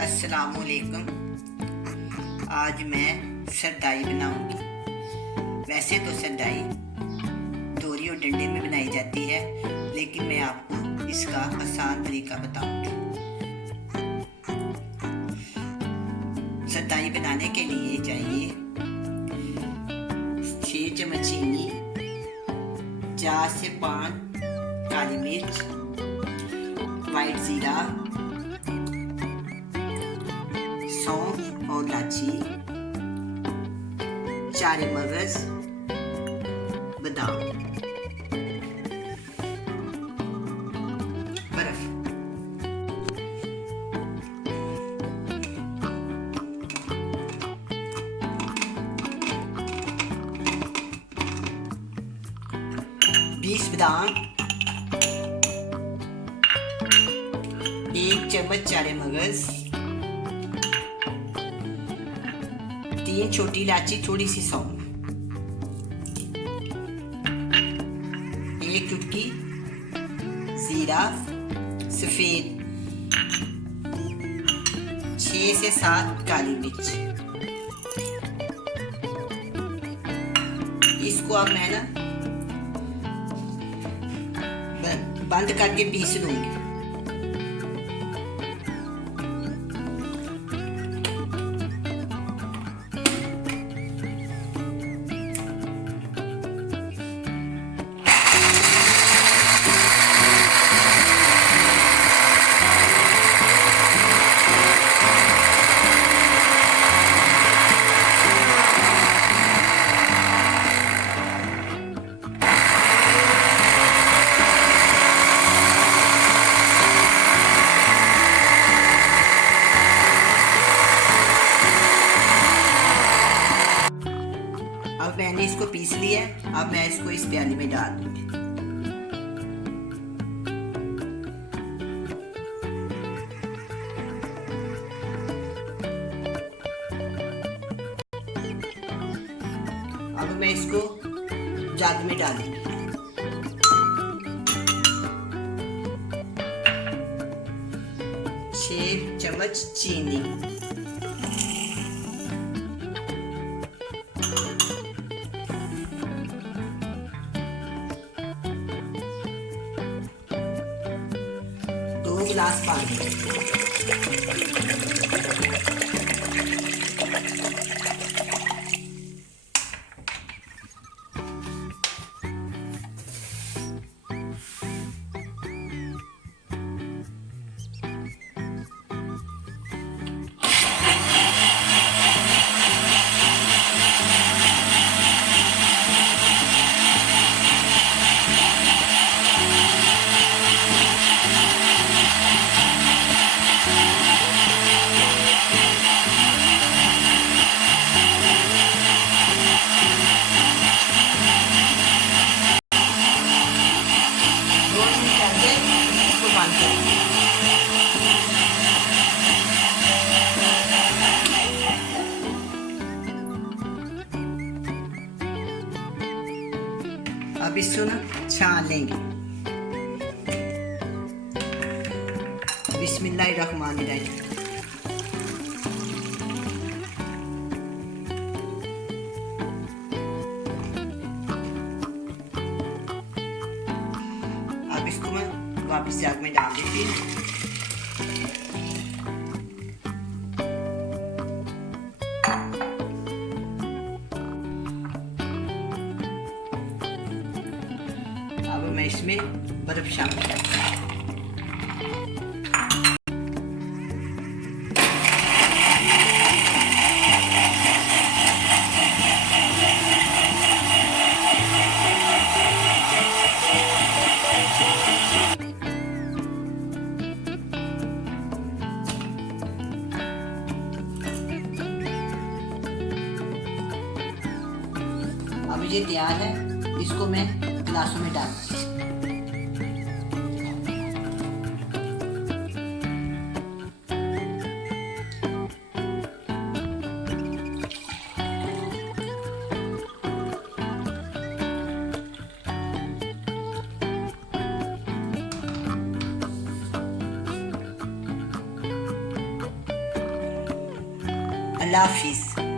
अस्सलामुअलैकुम। आज मैं सरदाई बनाऊंगी। वैसे तो सरदाई दोरी और डंडे में बनाई जाती है, लेकिन मैं आपको इसका आसान तरीका बताऊंगी। सरदाई बनाने के लिए चाहिए 6 चम्मच चीनी, 4 से 5 काली मिर्च, वाइट जीरा, सौंफ और इलायची, 4 मगज, बादाम, बर्फ। बीस बादाम, 1 चम्मच 4 मगज, 3 छोटी इलायची, थोड़ी सी सौंफ, 1 चुटकी जीरा सफेद, 6 से 7 काली मिर्च। इसको अब मैं ना बंद करके पीस लूंगी। अब मैंने इसको पीस लिया है। अब मैं इसको इस प्याली में डाल दूंगी। अब मैं इसको जग में डालूंगी। छह चम्मच चीनी, 2 गिलास पानी, अब इसको ना छान लेंगे। बिस्मिल्लाहिर्रहमानिर्रहीम। अब इसको मैं वापस जग में डाल देती हूँ। अब मैं इसमें बर्फ शामिल करती हूँ। अब ये तैयार है। इसको मैं गिलासों में डाल दूँगी। अल्लाह हाफिज़।